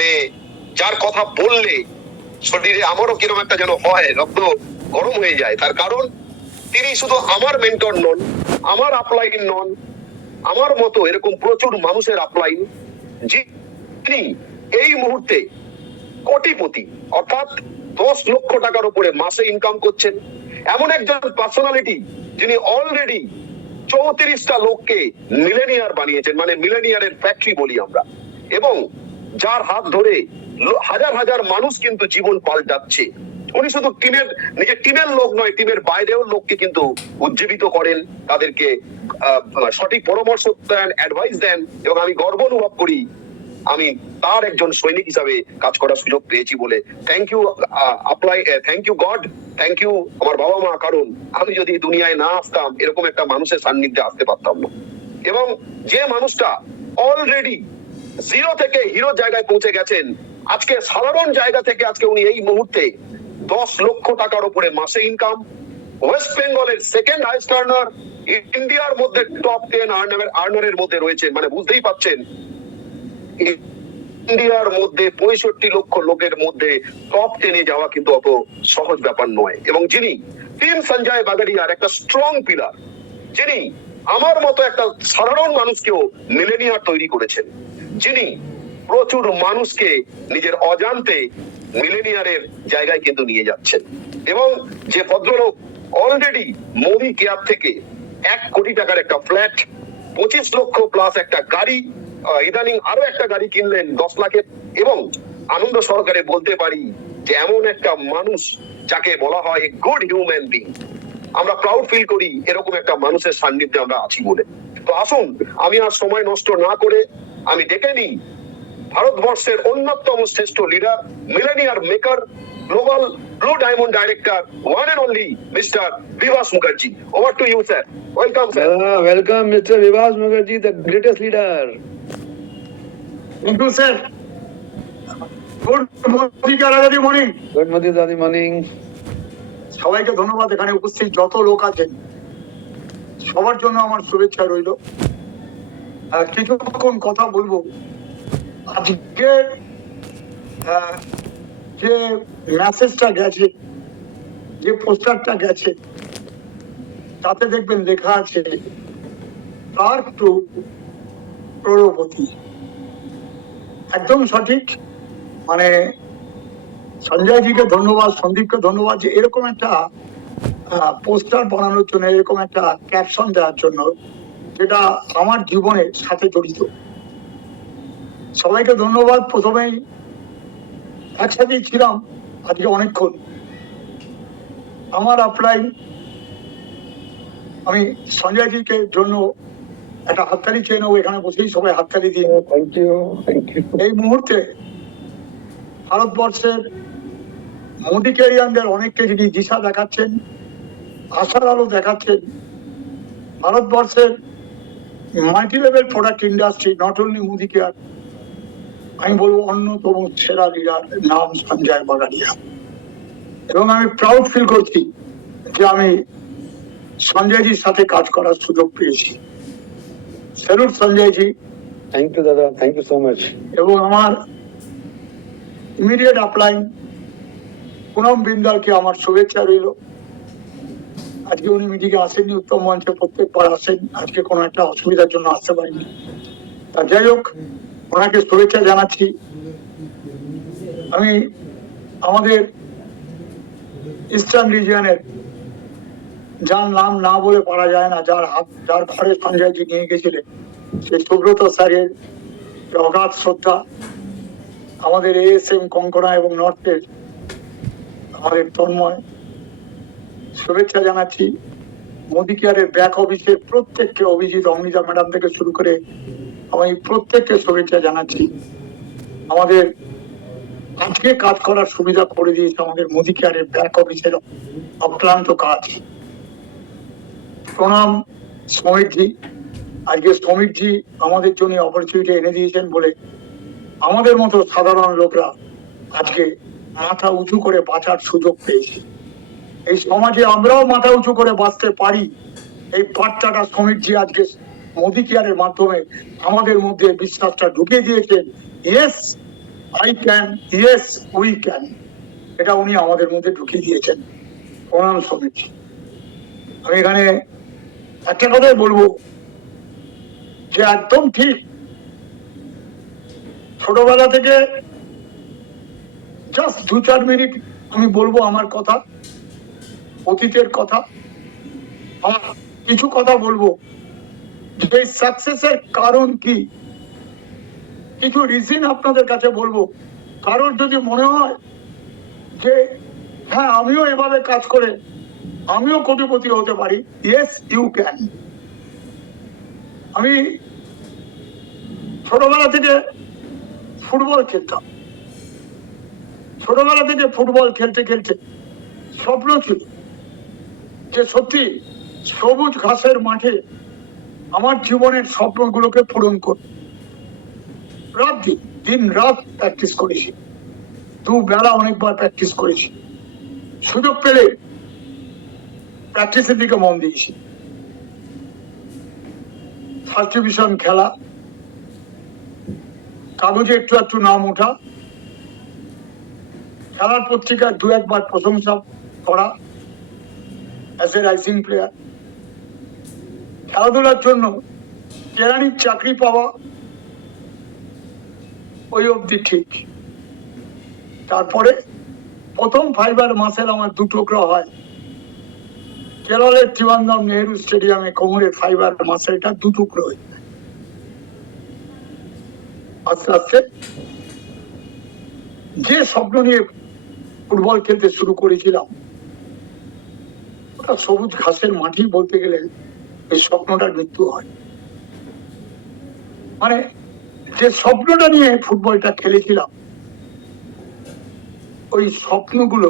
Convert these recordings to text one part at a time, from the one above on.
মানে যার কথা বললে শরীরে আমারও কিরকম একটা যেন হয়, রক্ত গরম হয়ে যায়। তার কারণ তিনি শুধু আমার মেন্টর নন, আমার আপলাইন নন, আমার মতো এরকম প্রচুর মানুষের আপলাইন, যিনি এই মুহূর্তে কোটিপতি, অর্থাৎ 10 লক্ষ টাকার উপরে মাসে ইনকাম করছেন। এমন একজন পার্সোনালিটি যিনি অলরেডি 34টা লোককে মিলেনিয়ার বানিয়েছেন, মানে মিলেনিয়ারের ফ্যাক্টরি বলি আমরা, এবং যার হাত ধরে হাজার হাজার মানুষ কিন্তু জীবন পাল্টাচ্ছে। উনি শুধু নিজের টিমের লোক নয়, টিমের বাইরেও লোককে কিন্তু উজ্জীবিত করেন, তাদেরকে সঠিক পরামর্শ দেন, অ্যাডভাইস দেন, এবং আমি গর্ব অনুভব করি আমি তার একজন সৈনিক হিসাবে কাজ করার সুযোগ পেয়েছি বলে। Thank you thank you God, thank you আমার বাবা মা, কারণ আমি যদি দুনিয়ায় না আসতাম এরকম একটা মানুষের সান্নিধ্যে আসতে পারতাম না। এবং যে মানুষটা অলরেডি জিরো থেকে হিরো জায়গায় পৌঁছে গেছেন, আজকে সাধারণ জায়গা থেকে আজকে উনি এই মুহূর্তে 10 লক্ষ টাকার উপরে মাসে ইনকাম, ওয়েস্ট বেঙ্গলের সেকেন্ড হাইস্ট আর্নার, ইন্ডিয়ার মধ্যে টপ 10 আর্নারের মধ্যে রয়েছেন। মানে বুঝতেই পারছেন ইন্ডিয়ার মধ্যে 65 লক্ষ লোকের মধ্যে টপ 10-এ যাওয়া কিন্তু অত সহজ ব্যাপার নয়। এবং যিনি টিম সঞ্জয় বাগাডিয়ার একটা স্ট্রং পিলার, যিনি আমার মতো একটা সাধারণ মানুষকেও মিলেনিয়ার তৈরি করেছেন, যিনি প্রচুর মানুষকে নিজের অজান্তে মিলেনিয়ারের জায়গায় কিন্তু নিয়ে যাচ্ছেন, এবং যে ভদ্রলোক অলরেডি মোদি কেয়ার থেকে 1 কোটি টাকার একটা ফ্ল্যাট, 25 লক্ষ প্লাস একটা গাড়ি, ইদানিং আরো একটা গাড়ি কিনলেন 10 লাখের, এবং আনন্দ সহকারে বলতে পারি যে এমন একটা মানুষ যাকে বলা হয় গুড হিউম্যান বিং। আমরা প্রাউড ফিল করি এরকম একটা মানুষের সান্নিধ্যে আমরা আছি বলে। তো আসুন, আমি আর সময় নষ্ট না করে আমি ডেকে নিই ভারতবর্ষের অন্যতম শ্রেষ্ঠ leader, millionaire maker, global blue diamond director, one and only mister Bibhas Mukherjee. Over to you sir. Welcome sir. Welcome mister Bibhas Mukherjee, the greatest leader. Thank you sir. Good morning. Good morning. সবাইকে ধন্যবাদ। এখানে উপস্থিত যত লোক আছেন সবার জন্য আমার শুভেচ্ছা রইল। কিছুক্ষণ কথা বলবো। আজকের যে মেসেজটা গেছে, যে পোস্টারটা গেছে, তাতে দেখবেন লেখা আছে তার টু প্রৌরপতি। একদম সঠিক। মানে সঞ্জয়জিকে ধন্যবাদ, সন্দীপকে ধন্যবাদ যে এরকম একটা পোস্টার বানানোর জন্য, এরকম একটা ক্যাপশন দেওয়ার জন্য, যেটা আমার জীবনের সাথে জড়িত। সবাইকে ধন্যবাদ। প্রথমেই একসাথেই ছিলাম আজকে অনেকক্ষণ। আমার আপলাইন, আমি সঞ্জয়জিকে জন্য একটা হাততালি চেয়ে নেবো। এখানে বসেই সবাই হাততালি দিয়ে। এই মুহূর্তে ভারতবর্ষের মোদি ক্যারিয়ানদের অনেককে যিনি দিশা দেখাচ্ছেন, আশার আলো দেখাচ্ছেন, ভারতবর্ষের multi level product industry, not only Modi care, আমি বলবো অন্যতম সেরা লিডার নাম সঞ্জয় বাগাডিয়া। এবং আমি প্রাউড ফিল করছি যে আমি সঞ্জয়জির সাথে কাজ করার সুযোগ পেয়েছি। স্যালুট সঞ্জয়জি। থ্যাংক ইউ দাদা, থ্যাংক ইউ সো মাচ। এবং আমার ইমিডিয়েট আপলাইন পুনম বিন্দালকে আমার শুভেচ্ছা রইল। আজকে উনি মিটিংয়ে আসেননি, উত্তম মঞ্চে প্রত্যেকবার আসেন, আজকে কোনো একটা অসুবিধার জন্য আসতে পারিনি। তা যাই হোক, ওনাকে শুভেচ্ছা জানাচ্ছি। আমি আমাদের ইস্টার্ন রিজিয়নের, যার নাম না বলে পারা যায় না, যার ঘরে সঞ্জয়জি নিয়ে গেছিলেন, সেই সুব্রত স্যারের অগাধ শ্রদ্ধা। আমাদের ASM কঙ্কনা এবং নর্থের আমাদের তন্ময়, শুভেচ্ছা জানাচ্ছি। মোদি কেয়ারের ব্যাক অফিসের প্রত্যেককে, অভিজিৎ, অমৃতা ম্যাডাম থেকে শুরু করে আমি প্রত্যেককে শুভেচ্ছা জানাচ্ছি। আমাদের আজকে কাজ করার সুবিধা করে দিয়েছে আমাদের মোদি কেয়ারের ব্যাক অফিসের অক্লান্ত কাজ। প্রণাম সমীরজি। আজকে সমীরজি আমাদের জন্য অপরচুনিটি এনে দিয়েছেন বলে আমাদের মতো সাধারণ লোকরা আজকে মাথা উঁচু করে বাঁচার সুযোগ পেয়েছি। এই সমাজে আমরাও মাথা উঁচু করে বাঁচতে পারি, এই বার্তাটা সমীরজি আজকে মোদি কেয়ারের মাধ্যমে আমাদের মধ্যে বিশ্বাসটা ঢুকিয়ে দিয়েছেন। Yes, I can, yes we can, এটা উনি আমাদের মধ্যে ঢুকিয়ে দিয়েছেন। প্রণাম সমিতি। আমি এখানে একটা কথাই বলবো যে একদম ঠিক, ছোটবেলা থেকে জাস্ট 2-4 মিনিট আমি বলবো আমার কথা, অতীতের কথা, আর কিছু কথা বলবো যে সাকসেসের কারণ কি, কিছু রিজন আপনাদের কাছে বলবো। কারোর যদি মনে হয় যে হ্যাঁ আমিও এভাবে কাজ করে আমিও কোটিপতি হতে পারি, ইয়েস ইউ ক্যান। আমি ছোটবেলা থেকে ফুটবল খেলতাম, ছোটবেলা থেকে ফুটবল খেলতে খেলতে স্বপ্ন ছিল যে সত্যি সবুজ ঘাসের মাঠে আমার জীবনের স্বপ্নগুলোকে পূরণ করব। রাত দিন রাত প্র্যাকটিস করেছি, দুবেলা অনেকবার প্র্যাকটিস করেছি, সুযোগ পেলে প্র্যাকটিসের দিকে মন দিয়েছি। ফার্স্ট ডিভিশন খেলা, কাগজে একটু একটু নাম ওঠা, খেলার পত্রিকায় 2-1 বার প্রশংসা করা অ্যাজ এ রাইজিং প্লেয়ার, খেলাধুলার জন্য কেরানির চাকরি পাওয়া ওই অবধি ঠিক। তারপরে প্রথম ফাইবার মাসেল আমার 2 টুকরো হয় কেরলের ত্রিবান্ধম নেহেরু স্টেডিয়ামে, কোমরের ফাইবার মাসেলটা 2 টুকরো হয়ে যায়। আস্তে আস্তে যে স্বপ্ন নিয়ে ফুটবল খেলতে শুরু করেছিলাম ওটা সবুজ ঘাসের মাঠেই বলতে গেলে এই স্বপ্নটার মৃত্যু হয়। মানে যে স্বপ্নটা নিয়ে ফুটবলটা খেলেছিলাম ওই স্বপ্নগুলো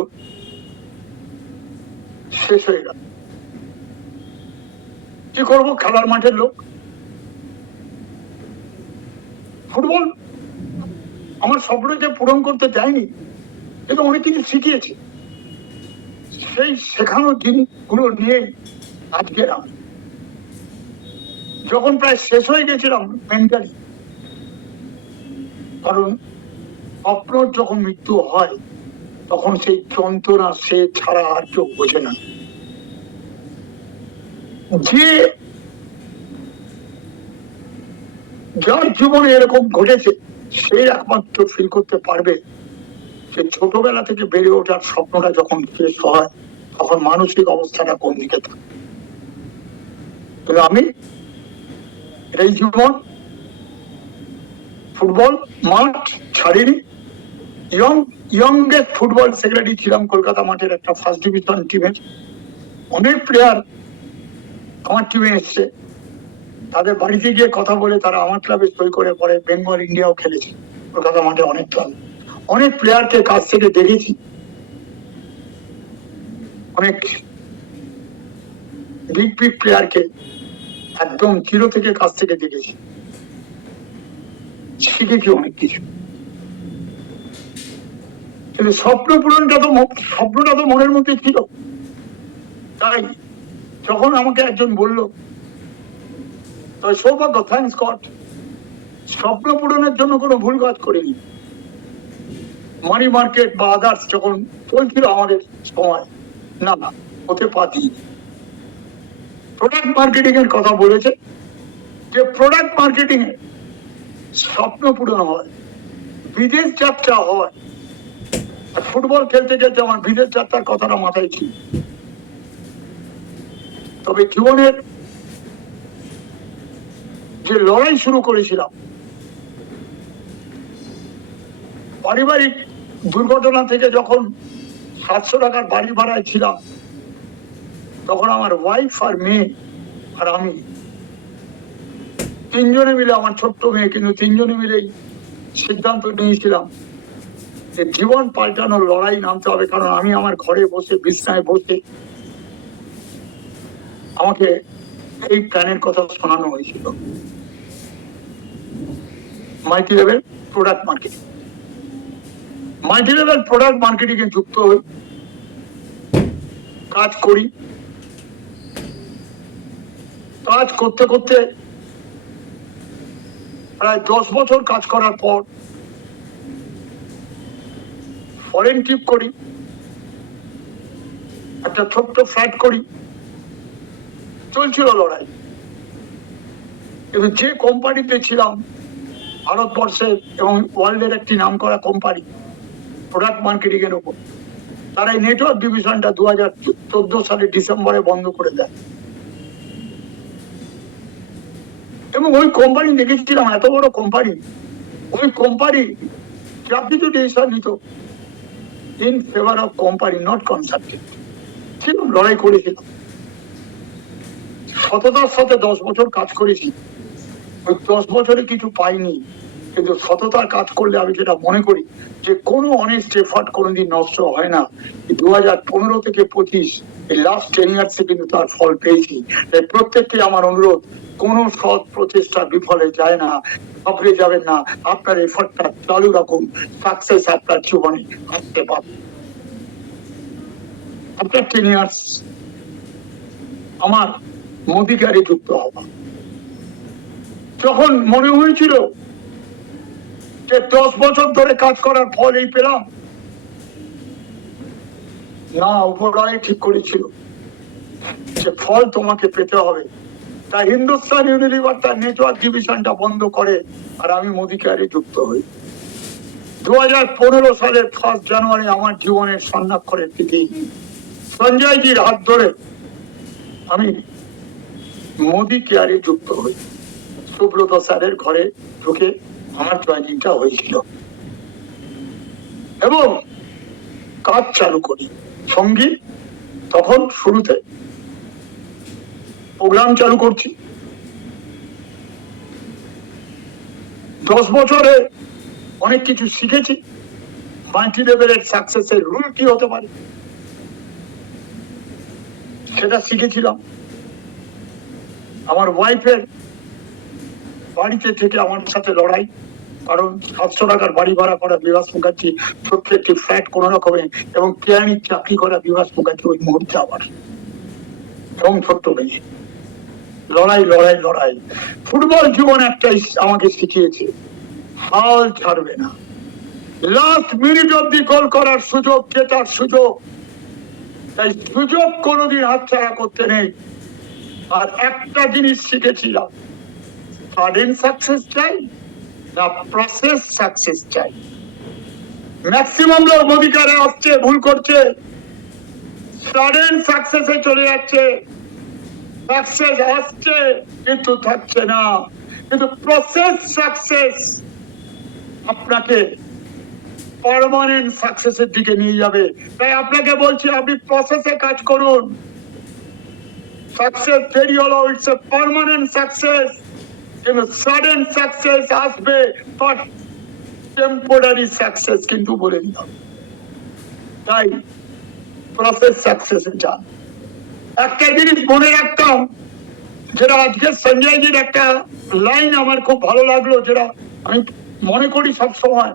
শেষ হয়ে গেল। কি করবো, খেলার মাঠের লোক। ফুটবল আমার স্বপ্নকে পূরণ করতে দেয়নি, কিন্তু অনেক কিছু শিখিয়েছে। সেই শেখানোর জিনিসগুলো নিয়ে আজকের আমি, যখন প্রায় শেষ হয়ে গেছিলাম মেন্টালি, কারণ স্বপ্নর যখন মৃত্যু হয় তখন সেই যন্ত্রণা সে ছাড়া আর কেউ বোঝে না। যে যার জীবনে এরকম ঘটেছে সে একমাত্র ফিল করতে পারবে যে ছোটবেলা থেকে বেড়ে ওঠার স্বপ্নটা যখন শেষ হয় তখন মানসিক অবস্থাটা কোন দিকে থাকে। আমি এই জীবন ফুটবল মাঠ ছাড়িনি। ইয়ংগেস্ট ফুটবল সেক্রেটারি ছিলাম কলকাতা মাঠের একটা ফার্স্ট ডিভিশন টিমের। অনেক প্লেয়ার আমার টিমে এসছে, তাদের বাড়িতে গিয়ে কথা বলে তারা আমার ক্লাবে সই করে পরে বেঙ্গল ইন্ডিয়াও খেলেছে। কলকাতা মাঠে অনেক ক্লাব, অনেক প্লেয়ারকে কাছ থেকে দেখেছি, অনেক বিগ প্লেয়ারকে একদম জিরো থেকে কাছ থেকে দেখেছি, শিখেছি অনেক কিছু। কিন্তু স্বপ্নটা তো মনের মধ্যে ছিল। তাই যখন আমাকে একজন বললো, তবে সৌভাগ্য, থ্যাঙ্কস গড, স্বপ্ন পূরণের জন্য কোনো ভুল কাজ করিনি। মানি মার্কেট বা আদার্স যখন চলছিল আমাদের সময়, না হতে পারি। প্রোডাক্ট মার্কেটিং এর কথা বলেছে যে প্রোডাক্ট মার্কেটিং এ স্বপ্ন পূরণ হয়, বিদেশ যাত্রা হয়। আর ফুটবল খেলতে খেলতে আমার বিদেশ যাত্রার কথাটা মাথায় ছিল। তবে জীবনের যে লড়াই শুরু করেছিলাম, পারিবারিক দুর্ঘটনা থেকে যখন 700 টাকার বাড়ি ভাড়ায় ছিলাম, তখন আমার ওয়াইফ আর মেয়ে আর আমি তিনজনে মিলে, আমার ছোট্ট মেয়ে, কিন্তু তিনজনে মিলেই সিদ্ধান্ত নিয়েছিলাম যে জীবন পাল্টানোর লড়াই নামতে হবে। কারণ আমি আমার ঘরে বসে বিছনায় বসে আমাকে এই প্ল্যানের কথা শোনানো হয়েছিল, multi level product marketing. Multi level product marketing এ যুক্ত হই, কাজ করি। কাজ করতে করতে প্রায় 10 বছর কাজ করার পর ফরেন ট্রিপ করি, একটা ছোট্ট ফ্ল্যাট করি, চলছিল লড়াই। কিন্তু যে কোম্পানিতে ছিলাম, ভারতবর্ষের এবং ওয়ার্ল্ডের একটি নামকরা কোম্পানি প্রোডাক্ট মার্কেটিং এর উপর, তারা এই নেটওয়ার্ক ডিভিশনটা 2014 সালের ডিসেম্বরে বন্ধ করে দেয়। এবং ওই কোম্পানি দেখেছিলাম, এত বড় কোম্পানি, ওই কোম্পানি যা কিছু ডিসিশন নিত in favour of company, not consultant. ছিলাম, লড়াই করেছিলাম, সততার সাথে 10 বছর কাজ করেছি। ওই 10 বছরে কিছু পাইনি, কিন্তু সততার কাজ করলে আমি যেটা মনে করি যে কোনো অনেস্ট এফার্ট কোনোদিন নষ্ট হয় না। 2015 থেকে 25 এই লাস্ট 10 ইয়ার্সে কিন্তু তার ফল পেয়েছি। তাই প্রত্যেককে আমার অনুরোধ, কোনো সৎ প্রচেষ্টা বিফলে যায় না, ঘাবড়ে যাবেন না, আপনার এফার্টটা চালু রাখুন, সাকসেস আপনার জীবনে আসতে পারে। আপনার 10 ইয়ার্স আমার মোদি ক্যারি যুক্ত হওয়া, যখন মনে হয়েছিল যে 10 বছর ধরে কাজ করার ফল এই পেলাম না, উপরওয়ালাই ঠিক করেছিল যে ফল তোমাকে পেতে হবে। তাই হিন্দুস্তান ইউনিলিভার তার নেটওয়ার্ক ডিভিশনটা বন্ধ করে, আর আমি মোদি কেয়ারে যুক্ত হই। 2015 সালের 1 জানুয়ারি আমার জীবনের স্বর্ণাক্ষরের দিকে সঞ্জয়জির হাত ধরে আমি মোদি কেয়ারে যুক্ত হই। সুব্রত স্যারের ঘরে ঢুকে আমার জয়েনিংটা হয়েছিল এবং কাজ চালু করি। সঙ্গীত তখন শুরুতে প্রোগ্রাম চালু করছি। 10 বছরে অনেক কিছু শিখেছি। মাল্টি লেভেলের সাকসেসের রুল কি হতে পারে সেটা শিখেছিলাম। আমার ওয়াইফের বাড়িতে থেকে আমার সাথে লড়াই, কারণ 700 টাকার বাড়ি ভাড়া করা বিভাস মুখার্জি, ছোট্ট একটি ফ্ল্যাট কোন রকমে, এবং কেরানির চাকরি করা বিভাস মুখার্জি ওই মুহূর্তে আবার, এবং ছোট্ট মেয়ে, লড়াই লড়াই লড়াই। ফুটবল জীবন একটাই আমাকে শিখিয়েছে, হাল ছাড়বে না। লাস্ট মিনিট অব্দি গোল করার সুযোগ, জেতার সুযোগ, তাই সুযোগ কোনোদিন হাতছাড়া করতে নেই। আর একটা জিনিস শিখেছিলাম, সাডেন সাকসেস চাই না প্রসেস সাকসেস চাই। ম্যাক্সিমাম লোক অধিকারে আসছে, ভুল করছে, সাডেন সাকসেসে চলে যাচ্ছে। সাকসেস আসছে কিন্তু থাকছে না, কিন্তু প্রসেস সাকসেস আপনাকে পার্মানেন্ট সাকসেসের দিকে নিয়ে যাবে। তাই আপনাকে বলছি, আপনি প্রসেসে কাজ করুন। সাকসেস দেরি হলো, ইটস এ পার্মানেন্ট সাকসেস, কিন্তু সাডেন সাকসেস আসবে, বাট টেম্পোরারি সাকসেস কিন্তু বলে দিলাম। তাই প্রসেস সাকসেসে যান। একটা জিনিস মনে রাখতাম, যেটা আজকে সঞ্জয়জির একটা লাইন আমার খুব ভালো লাগলো, যেটা আমি মনে করি সব সময়,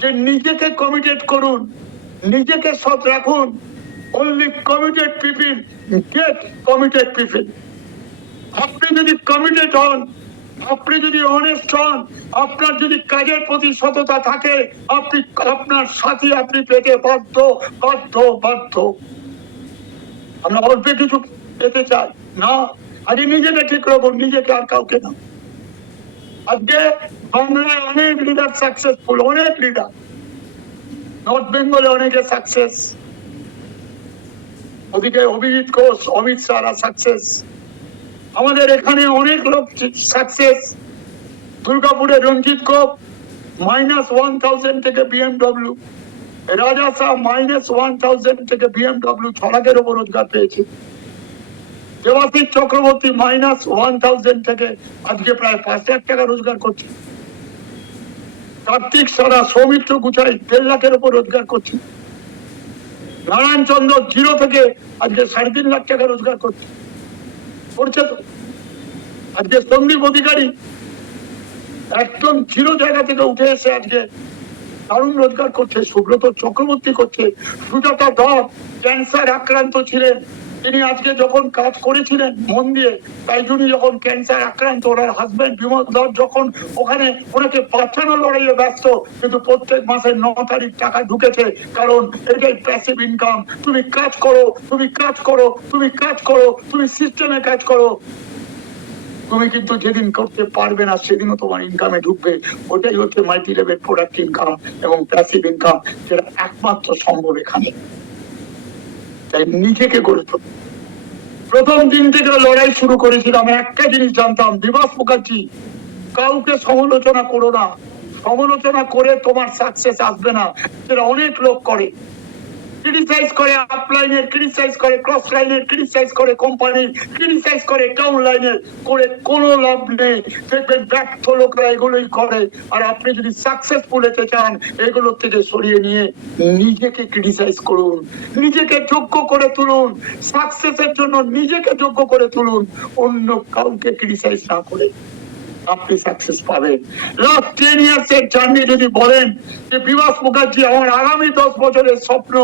যে নিজেকে কমিটেড করুন, নিজেকে সৎ রাখুন। Only committed people gate committed people. আপনি যদি কমিটেড হন, আপনি যদি অনেস্ট হন, আপনার যদি কাজের প্রতি সততা থাকে, আপনি আপনার সাথী আপনি পেতে বাধ্য বাধ্য বাধ্য। আমরা অল্পে কিছু পেতে চাই না, আগে নিজেকে ঠিক রাখুন, নিজেকে আর কাউকে না। আজকে বাংলায় অনেক লিডার সাকসেসফুল, অনেক লিডার। নর্থ বেঙ্গলে অনেকে সাকসেস, ওদিকে অভিজিৎ ঘোষ, অমিত শাহরা সাকসেস। আমাদের এখানে অনেক লোক সাকসেস। দুর্গাপুরে রঞ্জিত গোপ -1000 থেকে BMW, রাজা শাহ -1000 থেকে BMW 6 লাখের উপর রোজগার পেয়েছে। দেবাশিস চক্রবর্তী -1000 থেকে আজকে প্রায় 5 লাখ টাকা রোজগার করছে। কার্তিক সারা, সৌমিত্র গুচাই 1.5 লাখের উপর রোজগার করছে। নারায়ণ চন্দ্র 0 থেকে আজকে 3.5 লাখ টাকা রোজগার করছে। তো আজকে সন্দীপ অধিকারী একদম 0 জায়গা থেকে উঠে এসে আজকে দারুণ রোজগার করছে। সুব্রত চক্রবর্তী করছে। সুজাতা ধর ক্যান্সার আক্রান্ত ছিলেন, তিনি আজকে যখন কাজ করেছিলেন মন দিয়ে, তাই জন্য যখন ক্যান্সার আক্রান্ত ওনার হাজবেন্ড বিমল ধর যখন ওখানে ওনাকে বাঁচানোর লড়াইয়ে ব্যস্ত, কিন্তু প্রত্যেক মাসে 9 তারিখ টাকা ঢুকেছে, কারণ এটাই প্যাসিভ ইনকাম। তুমি কাজ করো, তুমি কাজ করো, তুমি কাজ করো, তুমি সিস্টেমে কাজ করো, তুমি কিন্তু যেদিন করতে পারবে না সেদিনও তোমার ইনকামে ঢুকবে। ওটাই হচ্ছে মাল্টি লেভেল প্রোডাক্ট ইনকাম এবং প্যাসিভ ইনকাম, যেটা একমাত্র সম্ভব এখানে। তাই নিজেকে গড়ে তোলো। প্রথম দিন থেকে লড়াই শুরু করেছিলাম, একটা জিনিস জানতাম, বিভাস মুখার্জি, কাউকে সমালোচনা করো না, সমালোচনা করে তোমার সাকসেস আসবে না। সেটা অনেক লোক করে, ক্রিটিসাইজ করে আপলাইনের, ক্রিটিসাইজ করে ক্রস লাইনের, ক্রিটিসাইজ করে কোম্পানির, ক্রিটিসাইজ করে ডাউন লাইনের, করে কোনো লাভ নেই। দেখবেন ব্যর্থ লোকরা এগুলোই করে। আর আপনি যদি সাকসেসফুল হতে চান, এগুলোর থেকে সরিয়ে নিয়ে নিজেকে ক্রিটিসাইজ করুন, নিজেকে যোগ্য করে তুলুন, সাকসেসের জন্য নিজেকে যোগ্য করে তুলুন, অন্য কাউকে ক্রিটিসাইজ না করে আপনি সাকসেস পাবেন। লাস্ট 10 ইয়ার্স এর জার্নি যদি বলেন যে বিভাস মুখার্জি আমার আগামী 10 বছরের স্বপ্ন,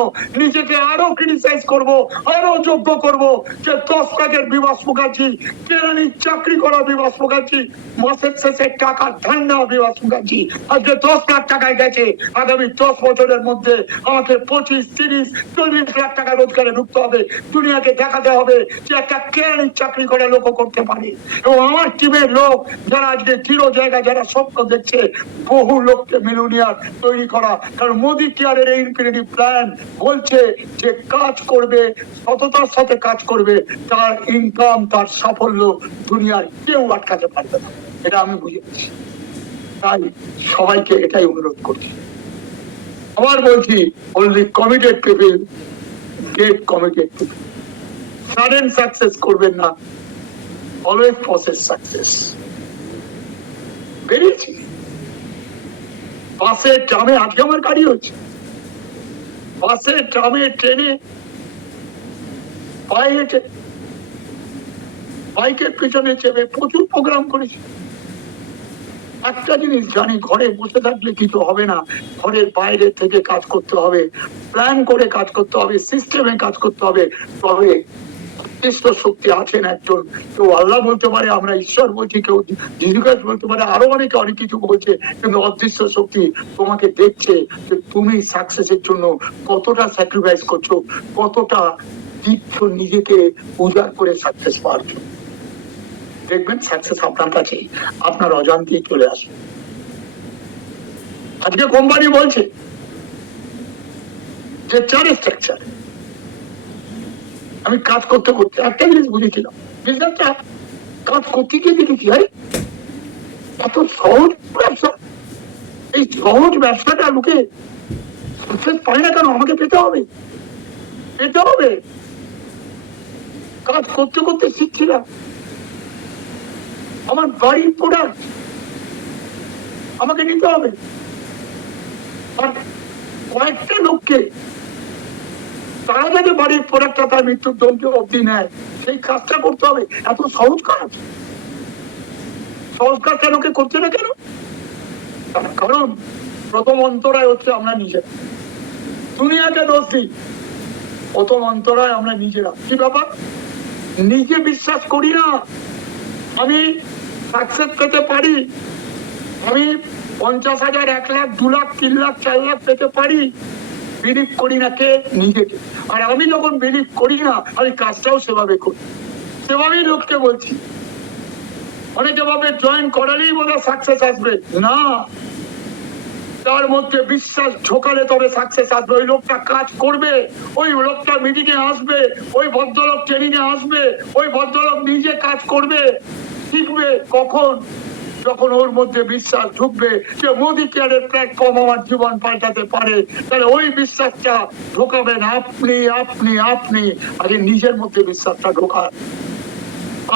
নিজেকে আরো ক্রিটিসাইজ করব, আরো যোগ্য করব, যে 10 লাখের বিভাস মুখার্জি, কেরানি চাকরি করা বিভাস মুখার্জি, মাসের শেষে টাকা ধান্দা বিভাস মুখার্জি আজকে 10 লাখ টাকায় গেছে। আগামী 10 বছরের মধ্যে আমাকে 25, 30, 40 লাখ টাকা রোজগারে ঢুকতে হবে। দুনিয়াকে দেখাতে হবে যে একটা কেরানি চাকরি করা লোক করতে পারে। এবং আমার টিমের লোক যারা আজকে জিরো জায়গা, যারা স্বপ্ন দেখছে বহু লোককে মিলিয়নিয়ার তৈরি করা, কারণ মোদি কেয়ারের এই ইনফিনিটি প্ল্যান বলছে যে কাজ করবে, সততার সাথে কাজ করবে, তার ইনকাম, তার সাফল্য দুনিয়ার কেউ আটকাতে পারবে না। এটা আমি বুঝেছি। তাই সবাইকে এটাই অনুরোধ করছি। আবার বলছি, only committed people get committed people. Sudden success করবেন না, always process success. বেরিয়েছি বাসে, ট্রামে, আজকে আমার গাড়ি হচ্ছে, বাসে, ট্রামে, ট্রেনে, পায়ে হেঁটে, বাইকের পেছনে চেপে প্রচুর প্রোগ্রাম করেছি। একটা জিনিস জানি, ঘরে বসে থাকলে কিছু হবে না, ঘরের বাইরে থেকে কাজ করতে হবে, প্ল্যান করে কাজ করতে হবে, সিস্টেমে কাজ করতে হবে। তবে অদৃশ্য শক্তি আছেন একজন, কেউ আল্লাহ বলতে পারে, আমরা ঈশ্বর বলছি, কেউ জিজুকাস বলতে পারে, আরো অনেকে অনেক কিছু বলছে, কিন্তু অদৃশ্য শক্তি তোমাকে দেখছে যে তুমি সাকসেসের জন্য কতটা স্যাক্রিফাইস করছো, কতটা দিচ্ছ নিজেকে উজাড় করে সাকসেস পাওয়ার জন্য। দেখবেন সাকসেস আপনার কাছে আপনার অজান্তেই চলে আসবে। আজকে কোম্পানি বলছে যে 4 স্ট্রাকচার। আমি কাজ করতে করতে একটা জিনিস বুঝেছিলাম, বিজনেসটা কাজ করতে গিয়ে দেখেছি, আরে এত সহজ ব্যবসা, এই সহজ ব্যবসাটা লোকে সাকসেস পায় না কেন? আমাকে পেতে হবে, পেতে হবে। কাজ করতে করতে শিখছিলাম, আমার বাড়ির প্রোডাক্ট আমাকে নিতে হবে, আর কয়েকটা লোককে তারা যাতে বাড়ির প্রোডাক্টটা তার মৃত্যুর দমকে অব্দি নেয়, সেই কাজটা করতে হবে। এত সহজ কাজ, সহজ কাজ কেন করছে না কেন? কারণ প্রথম অন্তরায় হচ্ছে আমরা নিজেরা, দুনিয়াকে দোষ দিই, প্রথম অন্তরায় আমরা নিজেরা। কি ব্যাপার? নিজে বিশ্বাস করি না আমি সাকসেস পেতে পারি, আমি 50,000, 1 লাখ, 2 লাখ, 3 লাখ, 4 লাখ পেতে পারি, বিলিভ করি না কে? নিজেকে। আর আমি যখন বিলিভ করি না, আমি কাজটাও সেভাবে করি, সেভাবেই লোককে বলছি। অনেকে ভাবে জয়েন করালেই বোধহয় সাকসেস আসবে, না, তার মধ্যে বিশ্বাস ঢোকালে তবে সাকসেস আসবে। ওই লোকটা কাজ করবে, ওই লোকটা মিটিং এ আসবে, ওই ভদ্রলোক ট্রেনিং এ আসবে, ওই ভদ্রলোক নিজে কাজ করবে, শিখবে। কখন? যখন ওর মধ্যে বিশ্বাস ঢুকবে যে মোদি কেয়ারের প্ল্যাটফর্ম আমার জীবন পাল্টাতে পারে, তাহলে ওই বিশ্বাসটা ঢোকাবেন আপনি, আপনি, আপনি আগে নিজের মধ্যে বিশ্বাসটা ঢোকান।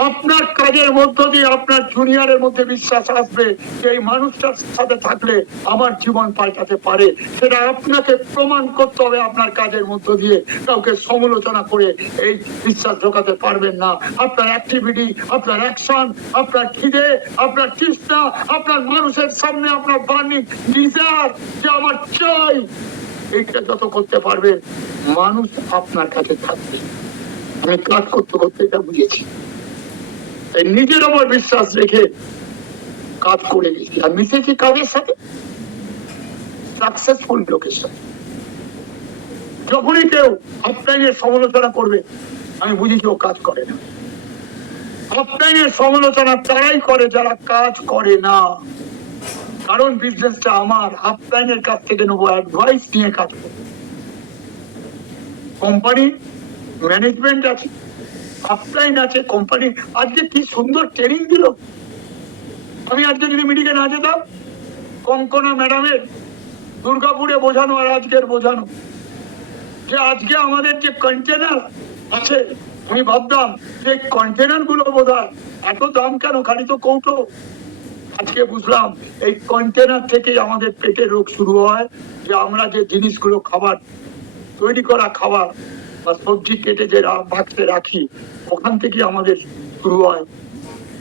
আপনার কাজের মধ্য দিয়ে আপনার জুনিয়রের মধ্যে বিশ্বাস আসবে যে এই মানুষটার সাথে থাকলে আমার জীবন পাল্টাতে পারে। সেটা আপনাকে প্রমাণ করতে হবে আপনার কাজের মধ্য দিয়ে। কাউকে সমালোচনা করে এই বিশ্বাস ঢোকাতে পারবেন না। আপনার অ্যাক্টিভিটি, আপনার অ্যাকশন, আপনার খিদে, আপনার চেষ্টা, আপনার মানুষের সামনে আপনার বার্নিং ডিজায়ার যে আমার চাই, এইটা যত করতে পারবেন মানুষ আপনার কাছে থাকবে। আমি কাজ করতে করতে এটা বুঝেছি। তাই নিজের ওপর বিশ্বাস রেখে কাজ করে গেছি, আর মিশেছি কাজের সাথে, সাকসেসফুল লোকের সাথে। যখনই কেউ অফলাইনের সমালোচনা করবে আমি বুঝেছি ও কাজ করে না। অফলাইনের সমালোচনা তারাই করে যারা কাজ করে না, কারণ বিজনেসটা আমার, অফলাইনের কাছ থেকে নেবো, অ্যাডভাইস নিয়ে কাজ করবো। কোম্পানি ম্যানেজমেন্ট আছে, অফলাইন আছে, কোম্পানি আজকে কি সুন্দর ট্রেনিং দিল। আমি আজকে যদি মিটিংয়ে না যেতাম, কঙ্কনা ম্যাডামের দুর্গাপুরে বোঝানো আর আজকের বোঝানো, যে আজকে আমাদের যে কন্টেনার আছে, আমি ভাবতাম যে কন্টেনার গুলো বোধহয় এত দাম কেন, খালি তো কৌটো। আজকে বুঝলাম এই কন্টেনার থেকে আমাদের পেটের রোগ শুরু হয়, যে আমরা যে জিনিসগুলো খাবার তৈরি করা খাবার বা সবজি কেটে যে বাক্সে রাখি, ওখান থেকে আমাদের শুরু হয়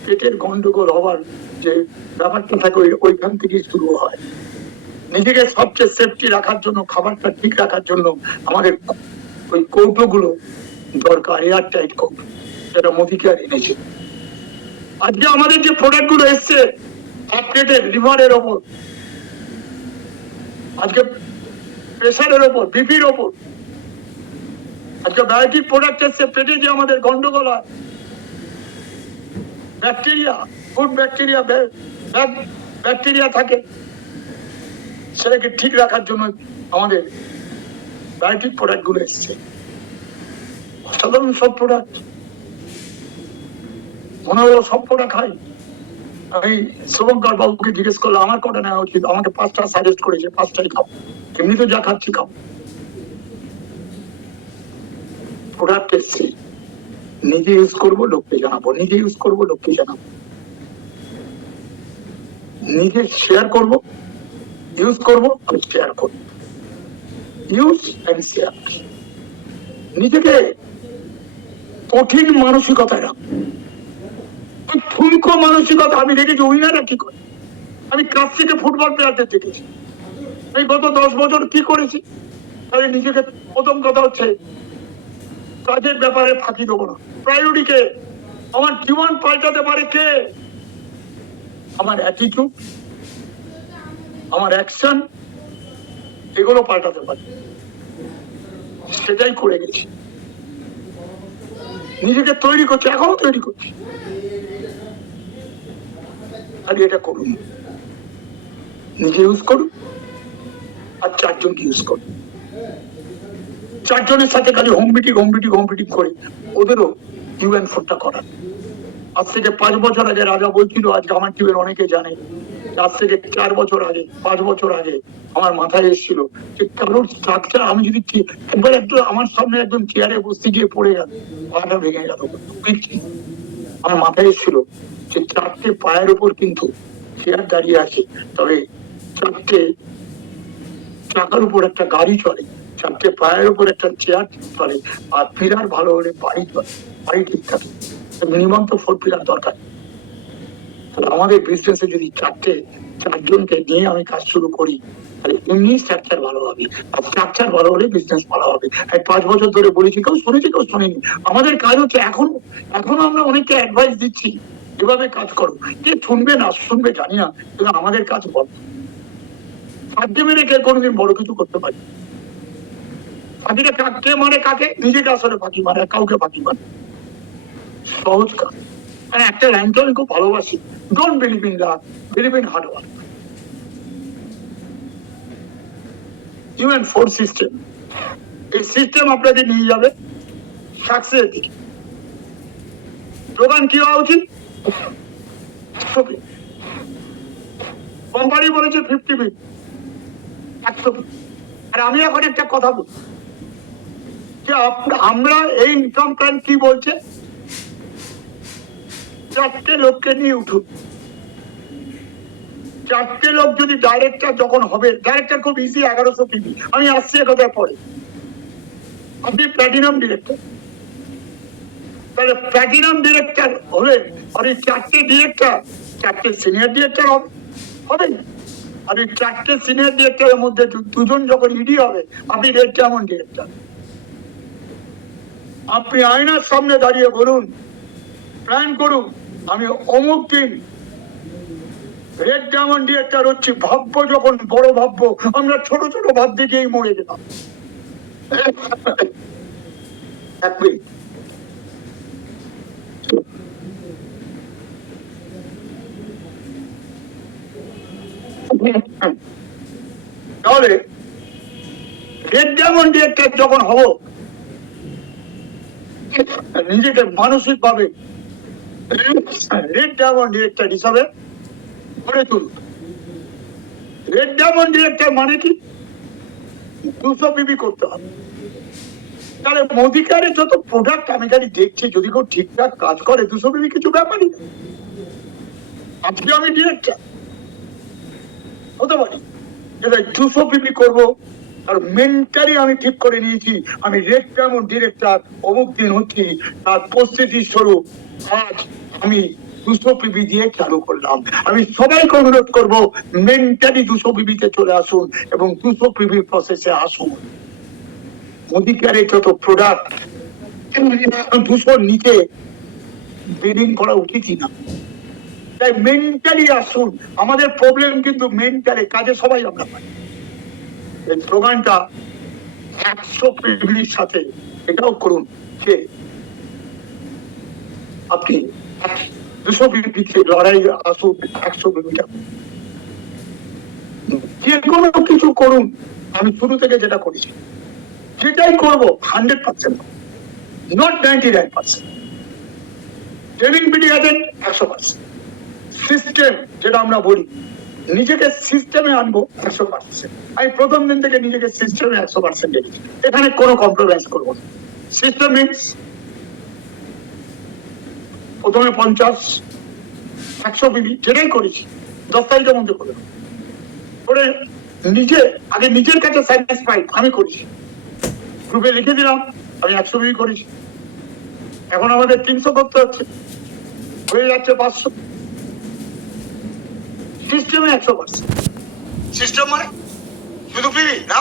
পেটের গন্ডগোল হওয়ার যে ব্যাপারটা থাকে, ওইখান থেকেই শুরু হয়। নিজেকে সবচেয়ে সেফটি রাখার জন্য, খাবারটা ঠিক রাখার জন্য আমাদের ওই কৌটোগুলো দরকার, এয়ার টাইট কৌটো, যেটা মোদিকেয়ার এনেছে। আজকে আমাদের যে প্রোডাক্ট গুলো এসছে আপডেটেড লিভারের ওপর, আজকে প্রেসারের ওপর, বিপির ওপর, আজকে বায়োটিক প্রোডাক্ট এসছে পেটে যে আমাদের গন্ডগোল হয়, bacteria, good bacteria, bad bacteria থাকে, সেটাকে ঠিক রাখার জন্য আমাদের বায়োটিক প্রোডাক্ট গুলো এসছে। অসাধারণ সব প্রোডাক্ট, মনে হলো সব প্রোডাক্ট খাই। আমি শুভঙ্কর বাবুকে জিজ্ঞেস করলাম আমার কটা নেওয়া উচিত, আমাকে 5টা সাজেস্ট করেছে, 5টাই খাও, এমনি তো যা খাচ্ছি খাও। প্রোডাক্ট এসছে, নিজে ইউজ করবো, লোককে জানাবো, নিজে ইউজ করবো, লোককে জানাবো, নিজে শেয়ার করবো, ইউজ করবো আর শেয়ার করবো, ইউজ এন্ড শেয়ার। নিজেকে কঠিন মানসিকতায় রাখবো, ঠুনকো মানসিকতা। আমি দেখেছি উইনাররা কি করে, আমি কাছ থেকে ফুটবল প্লেয়ারদের দেখেছি। এই গত 10 বছর কি করেছি, তাহলে নিজেকে প্রথম কথা হচ্ছে কাজের ব্যাপারে ফাঁকি দেবো না। প্রায়োরিটি কে? আমার জীবন পাল্টাতে পারে কে? আমার অ্যাটিটিউড, আমার অ্যাকশন, এগুলো পাল্টাতে পারে, সেটাই করে গেছি। নিজেকে তৈরি করছি, এখনো তৈরি করছি। আর এটা করুন, নিজে ইউজ করুন আর 4 জনকে ইউজ করুন। 4 জনের সাথে খালি হোম মিটিং করে ওদেরও ইউএন ফোরটা করার। আজ থেকে 5 বছর আগে রাজা বলছিল, আজকে আমার টিমের অনেকে জানে, আজ থেকে 4 বছর আগে, 5 বছর আগে আমার মাথায় এসেছিল যে কারোর স্ট্রাকচার, আমি যদি একবার একটু আমার সামনে একদম চেয়ারে বসতে গিয়ে পড়ে গেল, পাটা ভেঙে গেল, আমার মাথায় এসেছিল যে 4টে পায়ের উপর কিন্তু চেয়ার দাঁড়িয়ে আছে, তবে 4টে চাকার উপর একটা গাড়ি চলে, 4টে পায়ের উপর একটা চেয়ার চলে, আর পিলার ভালো হলে বাড়ি চলে, বাড়ি ঠিক থাকে। মিনিমাম তো 4 পিলার দরকার। আমাদের বিজনেসে যদি 4 জনকে নিয়ে আমি কাজ শুরু করি, তাহলে এমনি স্ট্রাকচার ভালো হবে, আর স্ট্রাকচার ভালো হলে বিজনেস ভালো হবে। 5 বছর ধরে বলেছি, কেউ শুনেছি কেউ শোনেনি। আমাদের কাজ হচ্ছে এখনো আমরা অনেককে অ্যাডভাইস দিচ্ছি, এভাবে কাজ করো। কে শুনবে না শুনবে জানি না, কিন্তু আমাদের কাজ বল সাহায্য মেরে কে কোনোদিন বড় কিছু করতে পারি। ফাঁকিটা কে মারে কাকে? নিজেকে আসলে ফাঁকি মারে, কাউকে ফাঁকি মারে। সহজ কাজ। একটা লাইন তো আমি খুব ভালোবাসি, don't believe in lakh, believe in hard work. UN four system, এই সিস্টেম আপনাকে নিয়ে যাবে সাকসেসের দিকে। দোকান কি হওয়া উচিত? কোম্পানি বলেছে 50 বিট, 100 বিট। আর আমি এখন একটা কথা বলি যে আমরা এই ইনকাম প্ল্যান কি বলছে, 4টে লোককে নিয়ে উঠুন। 4টে লোক যদি ডাইরেক্টর যখন হবে, ডাইরেক্টর খুব ইজি, 1100 পিবি। আমি আসছি একথায় পরে, আপনি প্ল্যাটিনাম ডিরেক্টর, তাহলে প্ল্যাটিনাম ডিরেক্টর হলে আর 4টে ডিরেক্টর, 4টে সিনিয়র ডিরেক্টর হবে না। আর 4টে সিনিয়র ডিরেক্টরের মধ্যে 2 জন যখন ইডি হবে, আপনি রেড ডায়মন্ড ডিরেক্টর। আপনি আয়নার সামনে দাঁড়িয়ে বলুন, প্ল্যান করুন, আমি অমুক দিন রেড ডায়মন্ড ডিরেক্টর হচ্ছি। ভাববো যখন বড় ভাববো, আমরা ছোট ছোট ভাবতে গিয়েই মরে গেলাম। এক মিনিট। তাহলে রেড ডায়মন্ড ডিরেক্টর যখন হব, নিজেকে মানসিক ভাবে রেড ডায়মন্ড ডিরেক্টর হিসাবে গড়ে তুলুন। রেড ডায়মন্ড ডিরেক্টর মানে কি? 200 পিবি করতে হবে। তাহলে মোদিকারের যত প্রোডাক্ট আমি খালি দেখছি, যদি কেউ ঠিকঠাক কাজ করে 200 পিবি কিছু ব্যাপারই না। আজকে আমি ডিরেক্টর হতে পারি, যেটা 200 পিবি করবো, আর মেন্টালি আমি ঠিক করে নিয়েছি আমি রেড ডায়মন্ড ডিরেক্টর অমুক দিন হচ্ছি। তার প্রস্তুতি স্বরূপ আজ আমি 200 পিবি দিয়ে চালু করলাম। আমি সবাইকে অনুরোধ করব, মেন্টালি 200 পিবিতে চলে আসুন এবং 200 পিবির প্রসেসে আসুন। মোদিকারে যত প্রোডাক্ট 200 নিচে বিডিং করা উচিতই না। তাই মেন্টালি আসুন। আমাদের প্রবলেম কিন্তু মেন্টালি, কাজে সবাই আমরা পাই। এই স্লোগানটা 100 পিবির সাথে এটাও করুন যে আপনি 200 পিবিতে লড়াই আসুন, 100 পিবিটা যে কোনো কিছু করুন। আমি শুরু থেকে যেটা করেছি সেটাই করবো 100%, নট 99%। ট্রেনিং পিডি আছে 100%। সিস্টেম যেটা আমরা বলি, নিজেকে সিস্টেমে আনবো 100%। আমি প্রথম দিন থেকে নিজেকে সিস্টেমে 100% রেখেছি, এখানে কোনো কম্প্রোমাইজ করবো না। সিস্টেম মিনস প্রথমে 50, 100 পিবি যেটাই করেছি 10 তারিখের মধ্যে করে নিজে আগে নিজের কাছে স্যাটিসফাইড আমি করেছি। গ্রুপে লিখে দিলাম আমি 100 পিবি করেছি। এখন আমাদের 300 করতে হচ্ছে, হয়ে যাচ্ছে 500। সিস্টেমে 100%। সিস্টেম মানে শুধু পিবি না,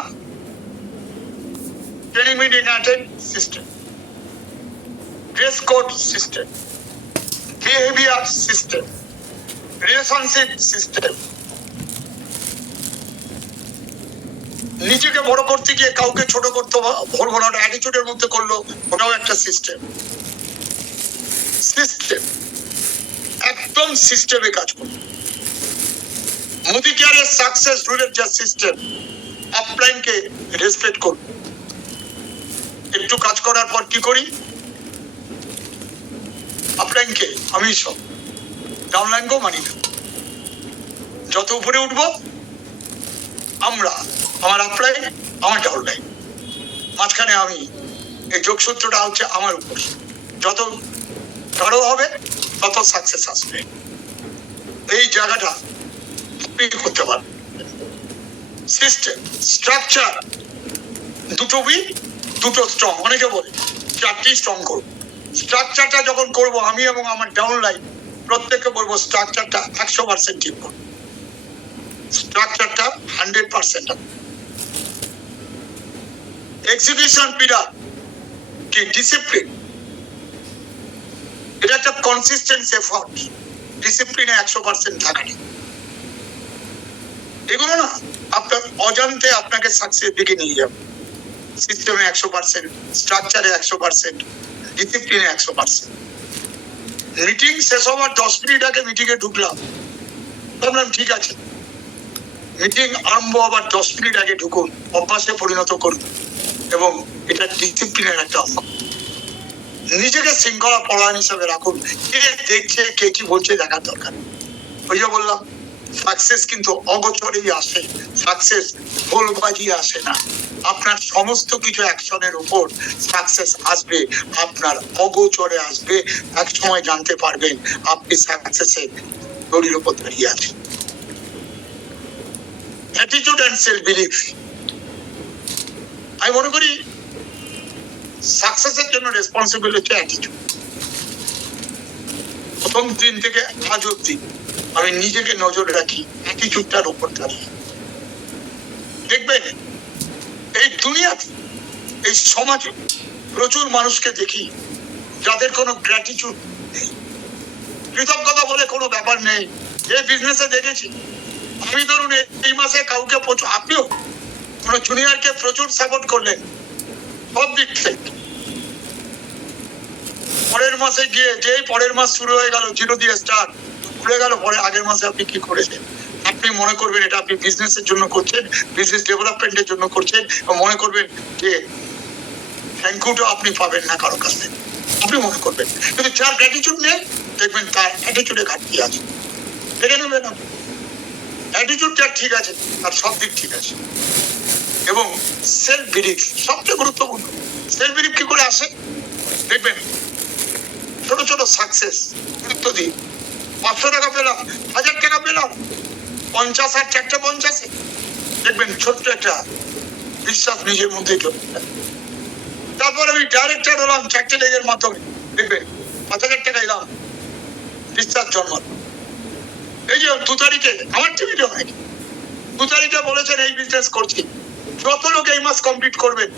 training meeting attend system, dress code system, behaviour system, relationship system. নিজেকে বড় করতে গিয়ে কাউকে ছোট করতে ভরবো না, অ্যাটিটিউডের মধ্যে করলো, ওটাও একটা সিস্টেম। সিস্টেম একদম সিস্টেমে কাজ করবে। মোদি কেয়ারের সাকসেস রুলের যা সিস্টেম, আপলাইনকে রেসপেক্ট করব। একটু কাজ করার পর কি করি, আপলাইনকে আমি সব, ডাউনলাইনকেও মানি না। যত উপরে উঠবো আমরা, আমার আপলাইন আমার ডাউনলাইন, মাঝখানে আমি, এই যোগসূত্রটা হচ্ছে আমার উপর। যত গাঢ় হবে তত সাকসেস আসবে। এই জায়গাটা আপনি করতে পারেন। সিস্টেম স্ট্রাকচার দুটো উইক দুটো স্ট্রং, অনেকে বলে 4টি স্ট্রং করবো। স্ট্রাকচারটা যখন করবো আমি এবং আমার ডাউনলাইন প্রত্যেককে বলবো স্ট্রাকচারটা 100% ঠিক করবো, স্ট্রাকচারটা 100%। এক্সিকিউশন পিলার কি ডিসিপ্লিন, এটা একটা কনসিস্টেন্ট এফর্ট। ডিসিপ্লিনে 100% থাকা নেই। এগুলো না আপনার অজান্তে আপনাকে সাকসেস দিকে নিয়ে যাবে। সিস্টেমে 100%, স্ট্রাকচারে 100%, ডিসিপ্লিনে 100%। মিটিং শেষ হওয়ার 10 মিনিট আগে মিটিং এ ঢুকলাম, ভাবলাম ঠিক আছে, মিটিং আরম্ভ হবার 10 মিনিট আগে ঢুকুন, অভ্যাসে পরিণত করুন এবং এটা ডিসিপ্লিনের একটা অঙ্গ। নিজেকে শৃঙ্খলা পরায়ণ হিসেবে রাখুন। কে দেখছে, কে কি বলছে দেখার দরকার। ওই যে বললাম, সাকসেস কিন্তু অগোচরেই আসে, সাকসেস ভুলবাজি আসে না। আপনার সমস্ত কিছু অ্যাকশনের উপর সাকসেস আসবে, আপনার অগোচরে আসবে। এক সময় জানতে পারবেন আপনি সাকসেসের দড়ির উপর দাঁড়িয়ে আছেন। অ্যাটিটিউড এন্ড সেলফ বিলিফ, আমি মনে করি সাকসেসের জন্য রেসপন্সিবল হচ্ছে অ্যাটিটিউড। প্রথম দিন থেকে আজ অব্দি আমি নিজেকে নজর রাখি অ্যাটিটিউডটার উপর দাঁড়িয়ে। দেখবেন এই দুনিয়াতে, এই সমাজে প্রচুর মানুষকে দেখি যাদের কোনো গ্র্যাটিটিউড নেই, কৃতজ্ঞতা বলে কোনো ব্যাপার নেই। এই বিজনেসে দেখেছি আমি, ধরুন এই মাসে কাউকে প্রচুর, আপনিও কোনো জুনিয়রকে প্রচুর সাপোর্ট করলেন সব দিক থেকে, পরের মাসে গিয়ে যেই পরের মাস শুরু হয়ে গেল জিরো দিয়ে স্টার্ট, ভুলে গেল পরে আগের মাসে আপনি কি করেছেন। আপনি মনে করবেন এটা আপনি বিজনেসের জন্য করছেন, বিজনেস ডেভেলপমেন্টের জন্য করছেন, মনে করবেন যে থ্যাংক ইউটা আপনি পাবেন না কারো কাছ থেকে, আপনি মনে করবেন। কিন্তু যার গ্র্যাটিটিউড নেই দেখবেন তার অ্যাটিটিউডে ঘাটতি আছে, দেখে নেবেন আপনি। অ্যাটিটিউডটা ঠিক আছে, তার সব দিক ঠিক আছে। এবং সেলফ বিলিফ সবচেয়ে গুরুত্বপূর্ণ। সেলফ বিলিফ কি করে আসে দেখবেন, ছোট ছোট সাকসেস গুরুত্ব দিই। 500 টাকা পেলাম, 1000 টাকা পেলাম, 50 আর 4টে 50, দেখবেন ছোট্ট একটা বিশ্বাস নিজের মধ্যে চলে। তারপর আমি ডাইরেক্টর হলাম 4টে লেগের মাধ্যমে, দেখবেন 5000 টাকা এলাম, বিশ্বাস জন্মাল। এই যে 2 তারিখে আমার টিভিতে হয় 2 তারিখে বলেছেন এই বিজনেস করছি, যত লোক এই মাস কমপ্লিট করবেন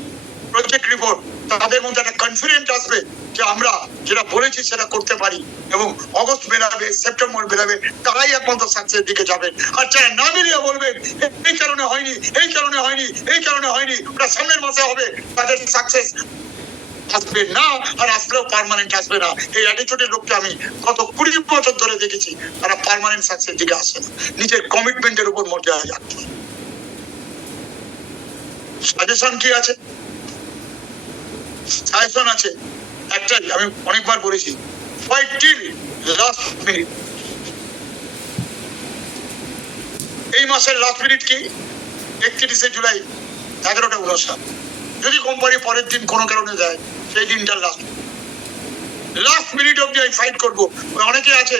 প্রজেক্ট রিপোর্ট, তাদের মধ্যে একটা কনফিডেন্স আসবে যে আমরা যেটা বলেছি সেটা করতে পারি, এবং অগস্ট বেরাবে, সেপ্টেম্বর বেরাবে, তারাই একমাত্র সাকসেসের দিকে যাবেন। আর যারা না মিলিয়ে বলবেন এই কারণে হয়নি, এই কারণে হয়নি, এই কারণে হয়নি, ওটা সামনের মাসে হবে, তাদের সাকসেস আসবে না, আর আসলেও পার্মানেন্ট আসবে না। এই অ্যাটিটিউডের লোককে আমি গত 20 বছর ধরে দেখেছি, তারা পার্মানেন্ট সাকসেসের দিকে আসে না, নিজের কমিটমেন্টের উপর মর্যাদা রাখছে। সাজেশন কি আছে? সাজেশন আছে একটাই, আমি অনেকবার বলেছি, ফাইট টিল লাস্ট মিনিট। এই মাসের লাস্ট মিনিট কি? 31শে জুলাই 11টা 59। যদি কোম্পানি পরের দিন কোনো কারণে দেয়, সেই দিনটা লাস্ট মিনিট অব্দি আমি ফাইট করবো। অনেকে আছে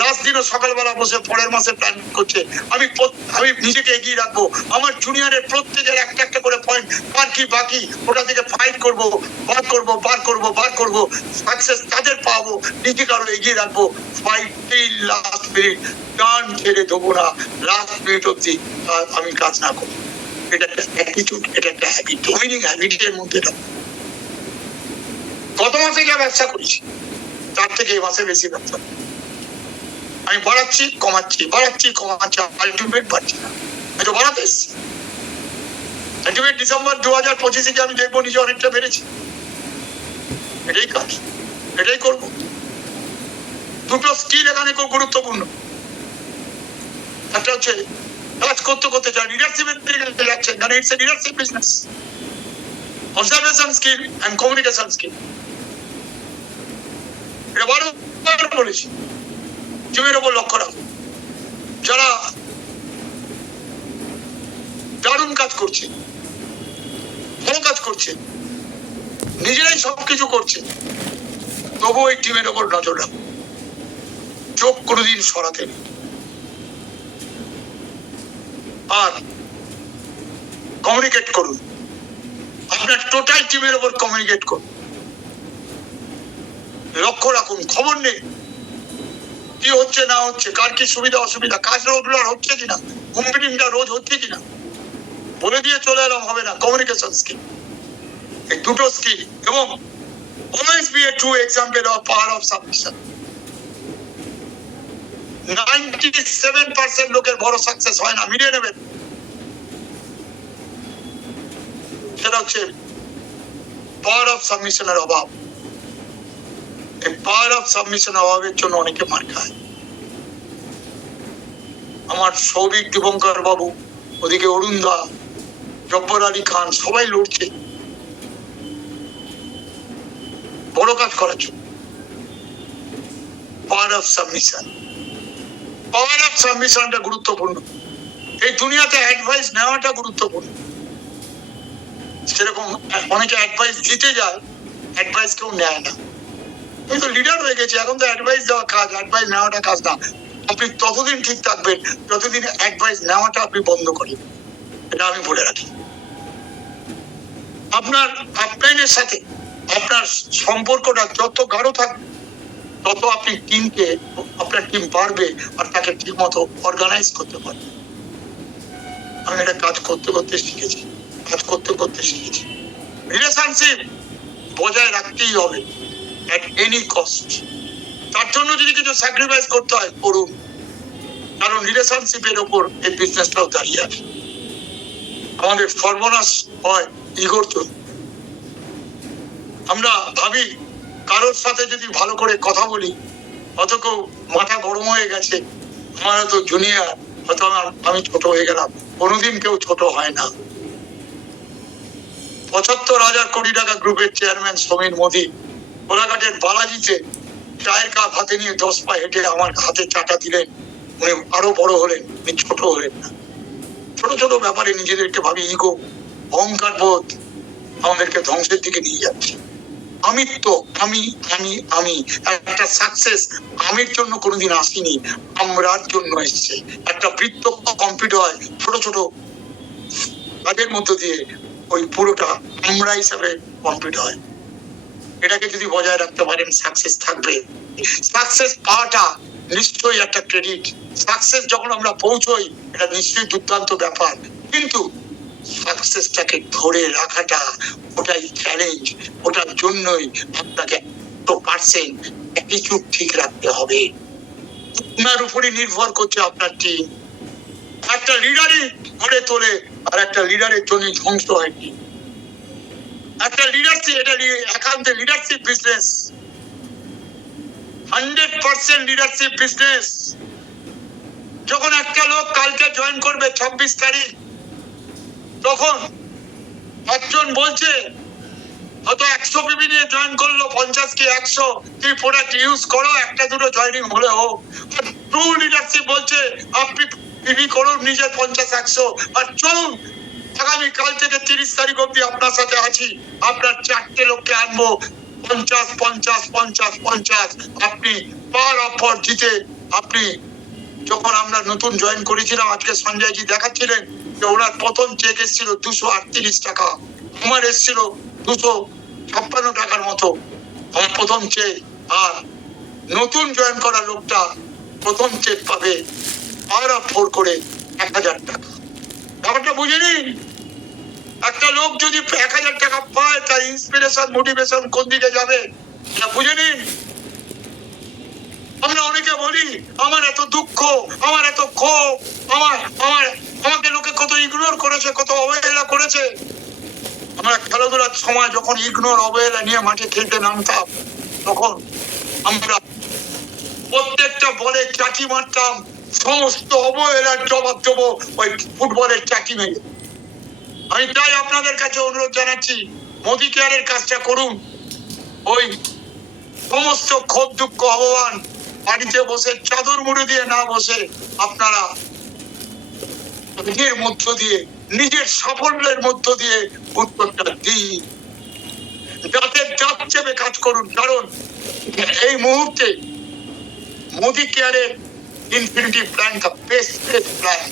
লাস্ট দিনও সকালবেলা বসে পরের মাসে প্ল্যান করছে। আমি নিজেকে এগিয়ে রাখবো, আমার জুনিয়রের প্রত্যেকের একটা একটা করে পয়েন্ট আর কি বাকি, ওটা থেকে ফাইট করবো, বার করবো, সাকসেস তাদের পাবো, নিজেকে আরো এগিয়ে রাখবো। ফাইট টিল লাস্ট মিনিট, গান ছেড়ে দেবো না লাস্ট মিনিট অব্দি আমি কাজ না করবো। এটা একটা অ্যাটিটিউড, এটা একটা হ্যাবিট, উইনিং হ্যাবিটের মধ্যে। গত মাসে যা ব্যবসা করেছি তার থেকে এই মাসে বেশি ব্যবসা আমি বাড়াচ্ছি কমাচ্ছি, আলটিমেট বাড়ছি না, আমি তো বাড়াতে এসছি। আলটিমেট ডিসেম্বর 2025 আমি দেখবো নিজে অনেকটা বেড়েছি। এটাই কাজ, এটাই করবো। দুটো স্কিল এখানে খুব গুরুত্বপূর্ণ। একটা হচ্ছে কাজ করতে করতে যা লিডারশিপের দিকে যাচ্ছে, কারণ it's a leadership business. Observation skill and communication skill, এটা বারবার বলেছি। টিমের উপর লক্ষ্য রাখো, যারা দারুণ কাজ করছে, ভালো কাজ করছে, নিজেরাই সবকিছু করছে, তবু ওই টিমের উপর নজর রাখো, চোখ কোনোদিন সরাতে নেই। আর কমিউনিকেট করুন, আপনার টোটাল টিমের উপর কমিউনিকেট করুন, লক্ষ্য রাখুন, খবর নেই কি হচ্ছে না হচ্ছে, কার কি সুবিধা অসুবিধা, কাজ রেগুলার হচ্ছে কিনা, হোম মিটিংটা রোজ হচ্ছে কিনা, বলে দিয়ে চলে এলাম হবে না। কমিউনিকেশন স্কিল, এই দুটো স্কিল। এবং always B a true example of power of submission. 97% লোকের বড় সাকসেস হয় না, মিলিয়ে নেবেন। সেটা হচ্ছে পাওয়ার অফ সাবমিশনের অভাব। এই পাওয়ার অফ সাবমিশনের অভাবের জন্য অনেকে মার খায়। আমার সৌভিক দীপঙ্কর বাবু, ওদিকে অরুণ দা, জব্বর আলী খান, সবাই লড়ছে বড় কাজ করার জন্য। Power of submission, power of সাবমিশনটা গুরুত্বপূর্ণ। এই দুনিয়াতে অ্যাডভাইস নেওয়াটা গুরুত্বপূর্ণ। সেরকম অনেকে অ্যাডভাইস দিতে যায়, অ্যাডভাইস কেউ নেয় না। আমি তো লিডার হয়ে গেছি, এখন তো অ্যাডভাইস দেওয়া কাজ, অ্যাডভাইস নেওয়াটা কাজ না। আপনি ততদিন ঠিক থাকবেন যতদিন অ্যাডভাইস নেওয়াটা আপনি বন্ধ করেন, এটা আমি বলে রাখি। আপনার আপলাইনের সাথে আপনার সম্পর্কটা যত গাঢ় থাকবে, তত আপনি টিমকে, আপনার টিম বাড়বে আর তাকে ঠিক মতো অর্গানাইজ করতে পারবে। আমি এটা কাজ করতে করতে শিখেছি, রিলেশনশিপ বজায় রাখতেই হবে at any cost। তার জন্য যদি কিছু স্যাক্রিফাইস করতে হয় করুন, কারণ রিলেশনশিপের ওপর এই বিজনেসটাও দাঁড়িয়ে আছে। আমাদের সর্বনাশ হয় ইগোর জন্য। আমরা ভাবি কারোর সাথে যদি ভালো করে কথা বলি, অত কেউ মাথা গরম হয়ে গেছে, আমার তো জুনিয়র, হয়তো আমি ছোট হয়ে গেলাম। কোনোদিন কেউ ছোট হয় না। ৭৫,০০০ কোটি টাকা গ্রুপের চেয়ারম্যান সমীর মোদী কোলাঘাটের বালাজিতে চায়ের কাপ হাতে নিয়ে 10 পা হেঁটে আমার হাতে চাটা দিলেন। উনি আরো বড় হলেন, উনি ছোট হলেন না। ছোট ছোট ব্যাপারে নিজেদেরকে ভাবি ইগো, অহংকার বোধ আমাদেরকে ধ্বংসের দিকে নিয়ে যাচ্ছে। আমিত্ব, আমি আমি আমি একটা সাকসেস আমির জন্য কোনোদিন আসেনি, আমরার জন্য এসেছে। একটা বৃত্ত কমপ্লিট হয় ছোট ছোট কাজের মধ্য দিয়ে, ওই পুরোটা আমরা হিসাবে কমপ্লিট হয়। এটাকে যদি বজায় রাখতে পারেন সাকসেস থাকবে। সাকসেস পাওয়াটা নিশ্চয়ই একটা ক্রেডিট। সাকসেস যখন আমরা পৌঁছই এটা নিশ্চয়ই দুর্দান্ত ব্যাপার, কিন্তু সাকসেসটাকে ধরে রাখাটা ওটাই চ্যালেঞ্জ। ওটার জন্যই আপনাকে 100% অ্যাটিটিউড ঠিক রাখতে হবে। আপনার উপরই নির্ভর করছে আপনার টিম। একটা লিডারই গড়ে তোলে, আর একটা লিডারের জন্য ধ্বংস হয় টিম। একটা লিডারশিপ, এটা একান্ত লিডারশিপ বিজনেস, 100% লিডারশিপ বিজনেস। যখন একটা লোক কালকে জয়েন করবে 26 তারিখ, তখন একজন বলছে হয়তো 100 পিবি নিয়ে জয়েন করলো, 50 কি 100 তুমি প্রোডাক্ট ইউজ করো, একটা দুটো জয়েনিং হলে হোক। ট্রু লিডারশিপ বলছে আপনি পিবি করুন নিজের 50-100, আর চলুন আগামী কাল থেকে 30 তারিখ অব্দি আপনার সাথে আছি, আপনার 4টে লোককে আনবো, 50-50-50-50। আপনি পার অফার জিতে আপনি। যখন আমরা নতুন জয়েন করেছিলাম, আজকে সঞ্জয়জি দেখাচ্ছিলেন যে ওনার প্রথম চেক এসেছিল 238 টাকা, আমার এসেছিল 256 টাকার মতো আমার প্রথম চেক। আর নতুন জয়েন করা লোকটা প্রথম চেক পাবে পার অফার করে 1000 টাকা। ব্যাপারটা বুঝে নিন। একটা লোক যদি 1000 টাকা পায়, তার ইন্সপিরেশন মোটিভেশন কোন দিকে যাবে এটা বুঝে নিন। আমরা অনেকে বলি আমার এত দুঃখ, আমার এত ক্ষোভ, আমাকে লোকে কত ইগনোর করেছে, কত অবহেলা করেছে। আমরা খেলাধুলার সময় যখন ইগনোর অবহেলা নিয়ে মাঠে খেলতে নামতাম, তখন আমরা প্রত্যেকটা বলে চাটি মারতাম, সমস্ত অবহেলার জবাব দেবো ওই ফুটবলের চাটি মেরে। আমি তাই আপনাদের কাছে অনুরোধ জানাচ্ছি, মোদি কেয়ারের কাজটা করুন। ওই সমস্ত ক্ষোভ দুঃখ অবমান বাড়িতে বসে চাদর মুড়ে দিয়ে না বসে আপনারা নিজের মধ্য দিয়ে, নিজের সাফল্যের মধ্য দিয়ে উত্তরটা দিন। যাতে জাত চেপে কাজ করুন, কারণ এই মুহূর্তে মোদি কেয়ারের ইনফিনিটি প্ল্যানটা বেস্ট প্ল্যান।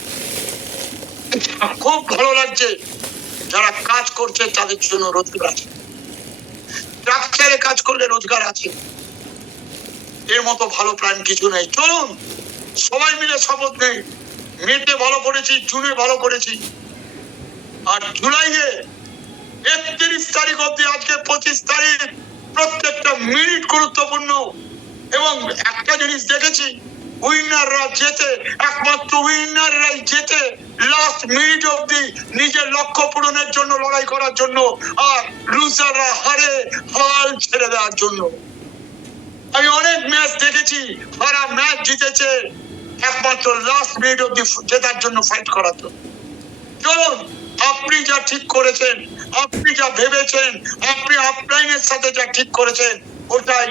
খুব ভালো লাগছে, যারা কাজ করছে তাদের জন্য রোজগার আছে, ট্রাকচারে কাজ করলে রোজগার আছে। এর মতো ভালো প্ল্যান কিছু নেই। চলুন সবাই মিলে শপথ নেই। মেতে ভালো করেছি, জুনে ভালো করেছি, আর জুলাইয়ে 31 তারিখ অব্দি, আজকে 25 তারিখ, প্রত্যেকটা মিনিট গুরুত্বপূর্ণ। এবং একটা জিনিস দেখেছি, উইনাররা জেতে, একমাত্র উইনাররাই জেতে লাস্ট মিনিট অব্দি নিজের লক্ষ্য পূরণের জন্য লড়াই করার জন্য, আর লুজাররা হারে হাল ছেড়ে দেওয়ার জন্য। আমি অনেক ম্যাচ দেখেছি, হারা ম্যাচ জিতেছে একমাত্র লাস্ট মিনিট অব্দি জেতার জন্য, ফাইট করার জন্য। চলুন আপনি যা ঠিক করেছেন, আপনি যা ভেবেছেন, আপনি আপলাইনের সাথে যা ঠিক করেছেন, ওটাই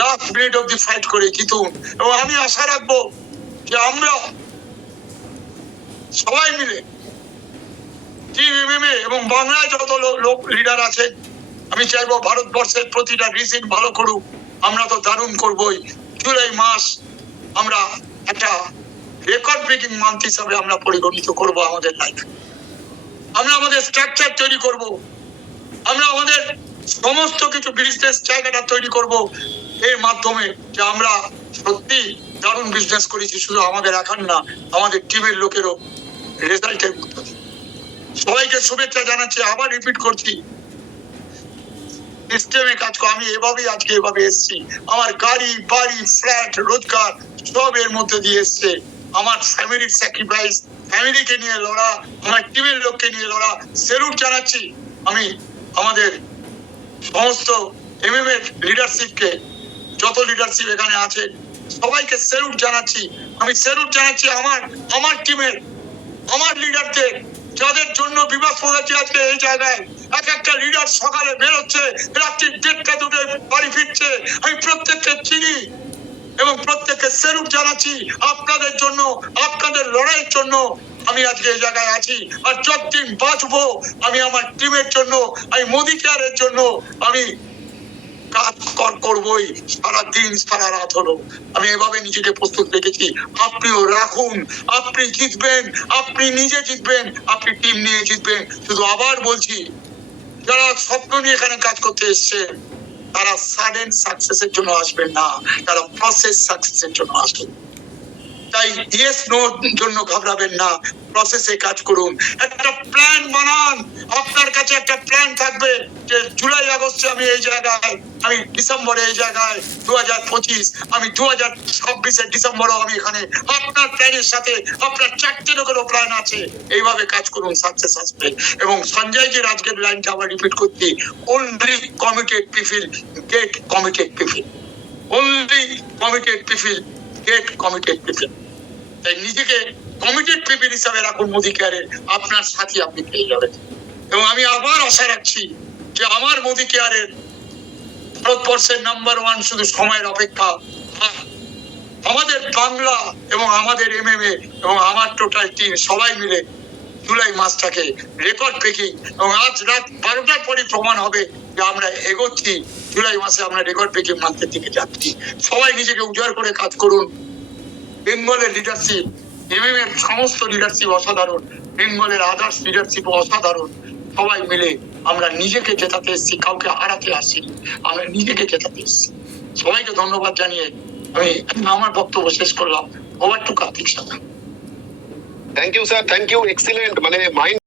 লাস্ট মিনিট অব্দি ফাইট করে জিতুন। এবং আমি আশা রাখবো যে আমরা সবাই মিলে টিম এমএমএ এবং বাংলায় যত লোক লিডার আছে, আমি চাইবো ভারতবর্ষের প্রতিটা রিজিক ভালো করুক। আমরা তো দারুণ করবোই। জুলাই মাস আমরা একটা রেকর্ড ব্রেকিং মান্থ হিসাবে আমরা পরিগণিত করব আমাদের লাইফ। আমরা আমাদের স্ট্রাকচার তৈরি করব, আমরা আমাদের সমস্ত কিছু বিজনেস জায়গাটা তৈরি করব এর মাধ্যমে, যে আমরা সত্যি দারুণ বিজনেস করেছি। শুধু আমাদের একার না, আমাদের টিমের লোকেরও রেজাল্টের মধ্যে। সবাইকে শুভেচ্ছা জানাচ্ছি। আবার রিপিট করছি, সিস্টেমে কাজ করি। আমি এভাবেই আজকে এভাবে এসেছি। আমার গাড়ি বাড়ি ফ্ল্যাট রোজগার সব এর মধ্যে দিয়ে এসছে। আমার ফ্যামিলির স্যাক্রিফাইস, ফ্যামিলিকে নিয়ে লড়া, আমার টিমের লোককে নিয়ে লড়া। সেলুট জানাচ্ছি আমি আমাদের সমস্ত এমএম এর লিডারশিপকে, যত লিডারশিপ এখানে আছে সবাইকে সেলুট জানাচ্ছি। আমি সেলুট জানাচ্ছি আমার টিমের, আমার লিডারদের, যাদের জন্য বিবাস মুখার্জি আজকে এই জায়গায়। এক একটা লিডার সকালে বেরোচ্ছে, রাত্রি 1:30 2টায় বাড়ি ফিরছে। আমি প্রত্যেককে চিনি এবং প্রত্যেককে সেলুট জানাচ্ছি। আপনাদের জন্য, আপনাদের লড়াইয়ের জন্য আমি আজকে এই জায়গায় আছি। আর যতদিন বাঁচবো আমি আমার টিমের জন্য, আমি মোদি কেয়ারের জন্য আমি কাজ করবই। সারাদিন সারা রাত হলো আমি এভাবে নিজেকে প্রস্তুত রেখেছি। আপনিও রাখুন, আপনি জিতবেন, আপনি নিজে জিতবেন, আপনি টিম নিয়ে জিতবেন। শুধু আবার বলছি, যারা স্বপ্ন নিয়ে এখানে কাজ করতে এসছেন তারা সাডেন সাকসেসের জন্য আসবেন না, তারা প্রসেস সাকসেসের জন্য আসবেন। তাই ইয়েস নো জন্য ঘাবড়াবেন না, প্রসেসে কাজ করুন, একটা প্ল্যান বানান। আপনার কাছে একটা প্ল্যান থাকবে যে জুলাই আগস্টে আমি এই জায়গায়, আমি ডিসেম্বরে এই জায়গায়, 2025 আমি 2026 ডিসেম্বরও আমি এখানে। আপনার প্ল্যানের সাথে আপনার 4টে লোকেরও প্ল্যান আছে। এইভাবে কাজ করুন, সাকসেস আসবে। এবং সঞ্জয়জির আজকের লাইনটা আবার রিপিট করছি, only committed people get committed people, only committed people get committed people। তাই নিজেকে কমিটেড পিপল হিসাবে রাখুন মোদি কেয়ারের, আপনার সাথী আপনি পেয়ে যাবেন। এবং আমি আবার আশা রাখছি যে আমার মোদি কেয়ারের ভারতবর্ষের নাম্বার 1 শুধু সময়ের অপেক্ষা। আমাদের বাংলা এবং আমাদের এমএমএ এবং আমার টোটাল টিম সবাই মিলে জুলাই মাসটাকে রেকর্ড ব্রেকিং, এবং আজ রাত 12টার পরে প্রমাণ হবে যে আমরা এগোচ্ছি, জুলাই মাসে আমরা রেকর্ড ব্রেকিং মান্থের দিকে যাচ্ছি। সবাই নিজেকে উজাড় করে কাজ করুন। বেঙ্গলের লিডারশিপ, এমএম এর সমস্ত লিডারশিপ অসাধারণ, বেঙ্গলের আদার্স লিডারশিপ অসাধারণ। সবাই মিলে আমরা নিজেকে জেতাতে এসেছি, কাউকে হারাতে আসিনি, আমরা নিজেকে জেতাতে এসেছি। সবাইকে ধন্যবাদ জানিয়ে আমি আমার বক্তব্য শেষ করলাম। ওভার টু কার্তিক সাথে। Thank you sir, thank you, excellent. মানে মাইন্ড